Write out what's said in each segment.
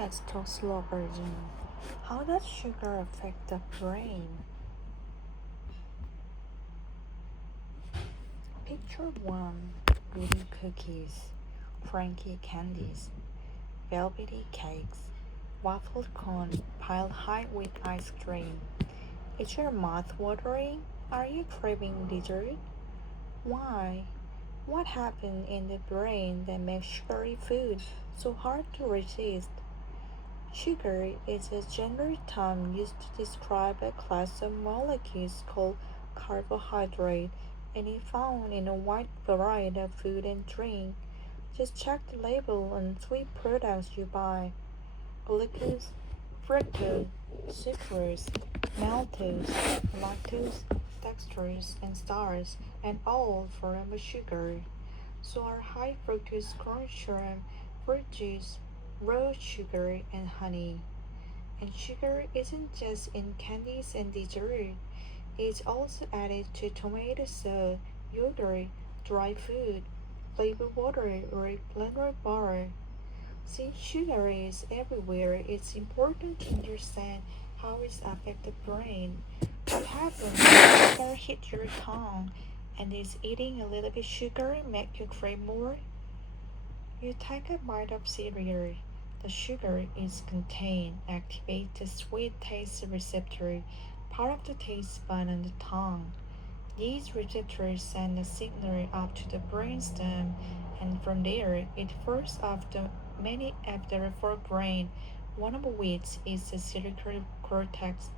TED Talk slow version. How does sugar affect the brain? Picture 1. Goody cookies, cranky candies, velvety cakes, waffled cone piled high with ice cream. Is your mouth watering? Are you craving dessert? Why? What happened in the brain that makes sugary food so hard to resist? Sugar is a generic term used to describe a class of molecules called carbohydrate and is found in a wide variety of food and drink. Just check the label on sweet products you buy. Glucose, fructose, sucrose, maltose, lactose, dextrose, and starch, and all form of sugar. So are high fructose corn syrup, fruit juice, raw sugar, and honey. And sugar isn't just in candies and dessert, it's also added to tomato sauce, yogurt, dry food, flavored water, or blender bar. Since sugar is everywhere, it's important to understand how it affects the brain. What happens when sugar hits your tongue? And is eating a little bit sugar make you crave more? You take a bite of cereal. The sugar is contained activates the sweet taste receptor, part of the taste bud on the tongue. These receptors send a signal up to the brainstem, and from there it fires off the many of the forebrain, one of which is the cerebral cortex.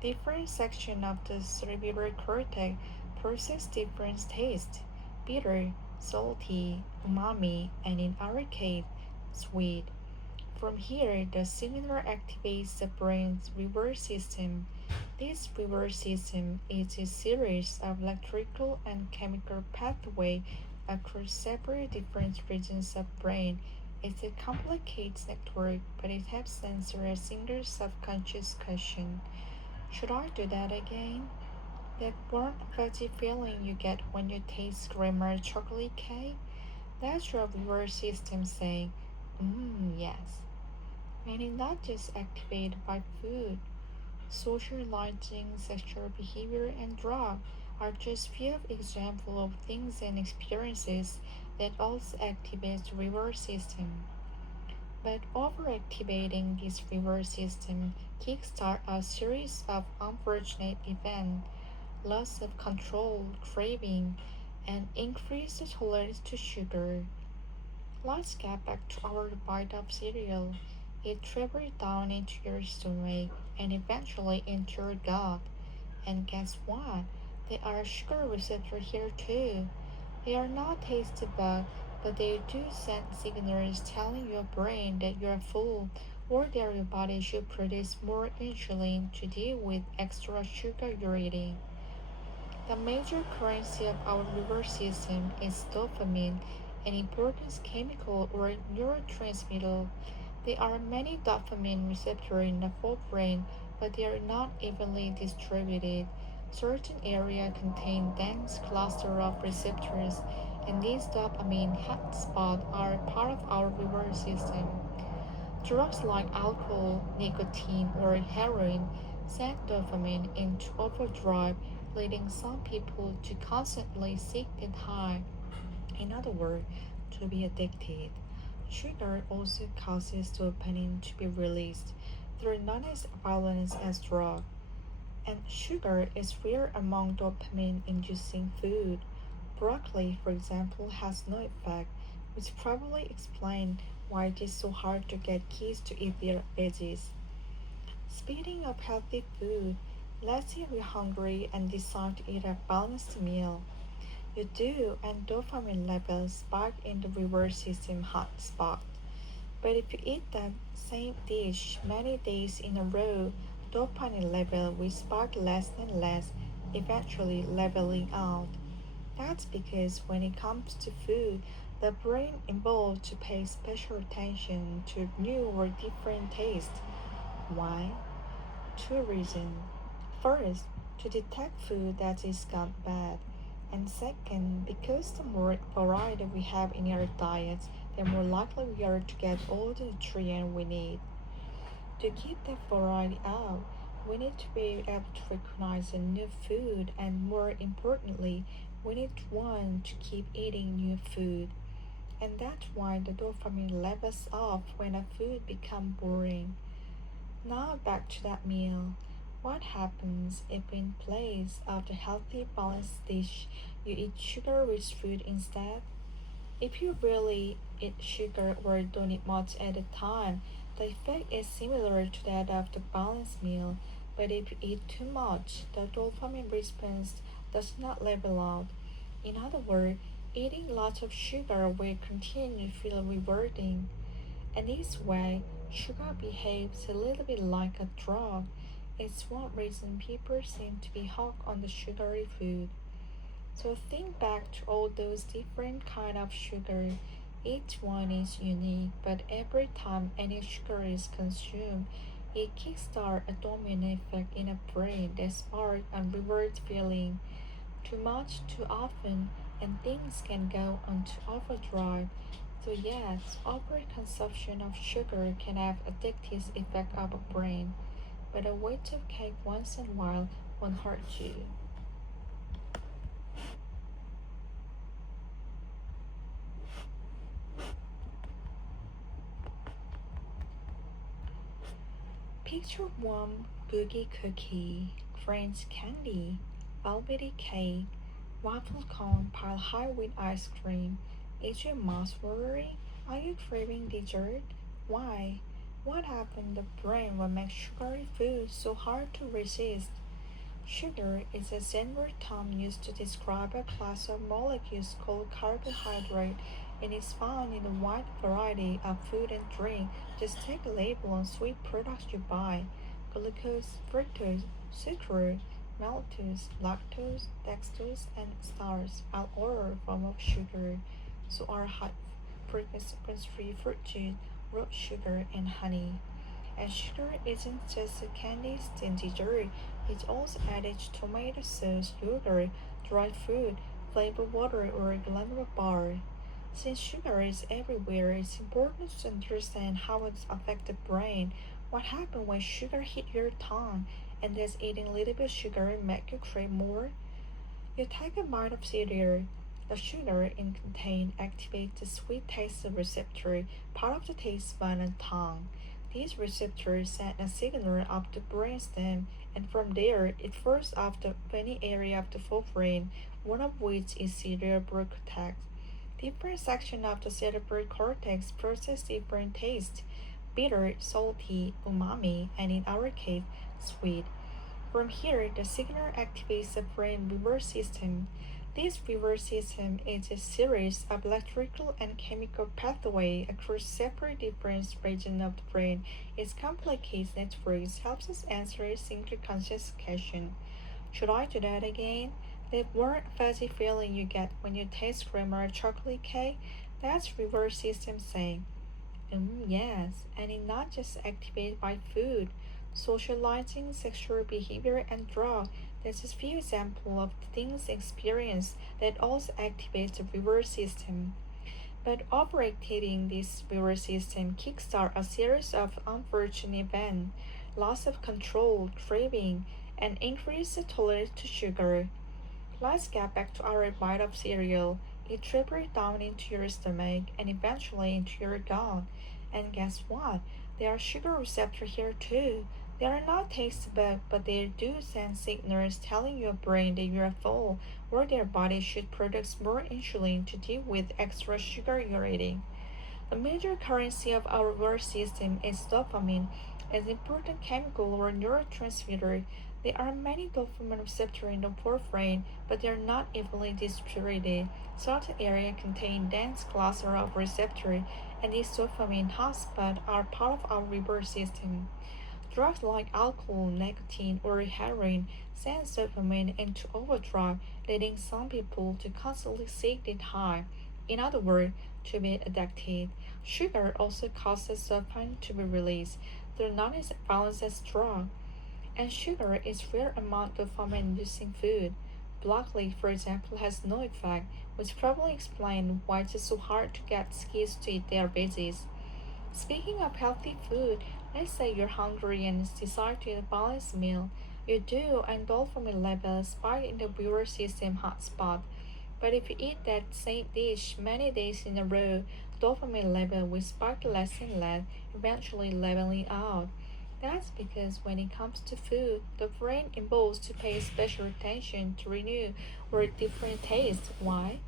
Different sections of the cerebral cortex process different tastes: bitter, salty, umami, and in our case, sweet. From here, the signal activates the brain's reward system. This reward system is a series of electrical and chemical pathways across several different regions of brain. It's a complicated network, but it helps answer a single subconscious question. Should I do that again? That warm, fuzzy feeling you get when you taste creamy chocolate cake? That's your reward system saying, yes. And it's not just activated by food. Socializing, sexual behavior, and drug are just few examples of things and experiences that also activate the reward system. But overactivating this reward system kickstarts a series of unfortunate events: loss of control, craving, and increased tolerance to sugar. Let's get back to our bite of cereal. It travels down into your stomach and eventually into your gut. And guess what? There are sugar receptors here too. They are not taste buds, but they do send signals telling your brain that you are full or that your body should produce more insulin to deal with extra sugar you're eating. The major currency of our reward system is dopamine, an important chemical or neurotransmitter. There are many dopamine receptors in the whole brain, but they are not evenly distributed. Certain areas contain dense clusters of receptors, and these dopamine hotspots are part of our reward system. Drugs like alcohol, nicotine, or heroin send dopamine into overdrive, leading some people to constantly seek that high. In other words, to be addicted. Sugar also causes dopamine to be released through not as violence as drug. And sugar is rare among dopamine inducing food. Broccoli, for example, has no effect, which probably explains why it is so hard to get kids to eat their veggies. Speaking of healthy food, let's say you're hungry and decide to eat a balanced meal. You do, and dopamine levels spike in the reward system hotspot. But if you eat that same dish many days in a row, dopamine level will spike less and less, eventually leveling out. That's because when it comes to food, the brain evolved to pay special attention to new or different tastes. Why? Two reasons. First, to detect food that is gone bad. And second, because the more variety we have in our diets, the more likely we are to get all the nutrients we need. To keep that variety up, we need to be able to recognize a new food, and more importantly, we need one to keep eating new food. And that's why the dopamine levels off when a food becomes boring. Now back to that meal. What happens if in place of the healthy balanced dish you eat sugar-rich food instead? If you really eat sugar or don't eat much at a time, the effect is similar to that of the balanced meal. But if you eat too much, the dopamine response does not level out. In other words, eating lots of sugar will continue to feel rewarding. And this way, sugar behaves a little bit like a drug. It's one reason people seem to be hooked on the sugary food. So think back to all those different kind of sugar. Each one is unique, but every time any sugar is consumed, it kickstarts a domino effect in a brain that sparks a reward feeling. Too much, too often, and things can go onto overdrive. So yes, overconsumption of sugar can have addictive effect on the brain, but a weight of cake once in a while won't hurt you. Picture warm boogie cookie, French candy, velvety cake, waffle cone piled high with ice cream. Is your mouth watering? Are you craving dessert? Why? What happened to the brain will make sugary food so hard to resist? Sugar is a general term used to describe a class of molecules called carbohydrate and is found in a wide variety of food and drink. Just take a label on sweet products you buy. Glucose, fructose, sucrose, maltose, lactose, dextrose, and starch are all forms of sugar. So are high fructose-free fruit juice, road sugar, and honey. And sugar isn't just a candy and dessert, it's also added to tomato sauce, yogurt, dried fruit, flavored water, or granola bar. Since sugar is everywhere, it's important to understand how it affects the brain. What happens when sugar hits your tongue, and does eating a little bit of sugar make you crave more? You take a bite of cereal. The sugar in contained activates the sweet taste receptor, part of the taste bud and tongue. These receptors send a signal up the brainstem, and from there it first off the funny area of the forebrain, one of which is cerebral cortex. Different sections of the cerebral cortex process different tastes: bitter, salty, umami, and in our case, sweet. From here, the signal activates the brain reward system. This reward system is a series of electrical and chemical pathways across separate different regions of the brain. Its complicated networks helps us answer a simple conscious question. Should I do that again? That warm fuzzy feeling you get when you taste cream or chocolate cake? That's reward system saying, yes, and it's not just activated by food, socializing, sexual behavior, and drug. That's just few examples of things experienced that also activate the reward system. But overactivating this reward system kickstarts a series of unfortunate events: loss of control, craving, and increased tolerance to sugar. Let's get back to our bite of cereal. It trickles down into your stomach and eventually into your gut. And guess what? There are sugar receptors here too. They are not taste bud, but they do send signals telling your brain that you are full, or their body should produce more insulin to deal with extra sugar you're eating. A major currency of our reward system is dopamine, an important chemical or neurotransmitter. There are many dopamine receptors in the forebrain, but they are not evenly distributed. Certain areas contain dense clusters of receptors, and these dopamine hotspots are part of our reward system. Drugs like alcohol, nicotine, or heroin send dopamine into overdrive, leading some people to constantly seek it high. In other words, to be addicted. Sugar also causes dopamine to be released through non-balanced drug, and sugar is rare amount of dopamine-inducing food. broccoli, for example, has no effect, which probably explains why it's so hard to get kids to eat their veggies. Speaking of healthy food, let's say you're hungry and decide to eat a balanced meal. You do, and dopamine levels spike in the reward system hotspot. But if you eat that same dish many days in a row, dopamine level will spike less and less, eventually leveling out. That's because when it comes to food, the brain evolves to pay special attention to renew or different tastes. Why?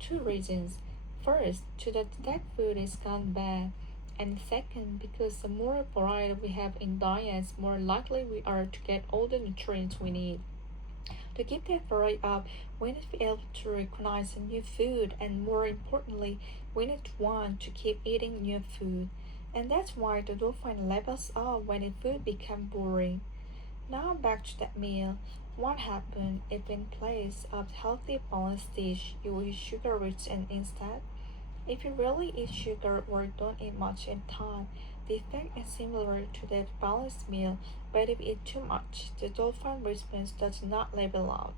Two reasons. First, to detect food is gone bad. And second, because the more variety we have in diets, more likely we are to get all the nutrients we need. To keep that variety up, we need to be able to recognize new food, and more importantly, we need to want to keep eating new food. And that's why the dopamine levels up when the food become boring. Now back to that meal. What happened if in place of healthy balanced dish you eat sugar rich and instead? If you really eat sugar or don't eat much in time, the effect is similar to the balanced meal, but if you eat too much, the dopamine response does not level out.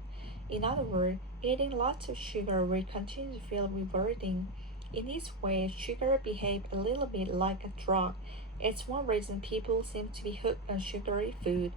In other words, eating lots of sugar will continue to feel rewarding. In this way, sugar behaves a little bit like a drug. It's one reason people seem to be hooked on sugary food.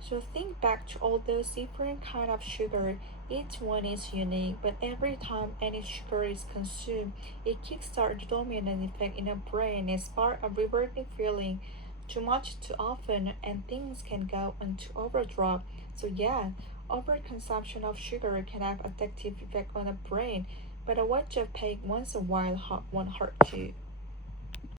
So think back to all those different kind of sugar. Each one is unique, but every time any sugar is consumed, it kickstarts the dominant effect in the brain and spark a rewarding feeling. Too much too often and things can go into overdrive. So yeah, overconsumption of sugar can have addictive effect on the brain, but a watch of pig once a while won't hurt you.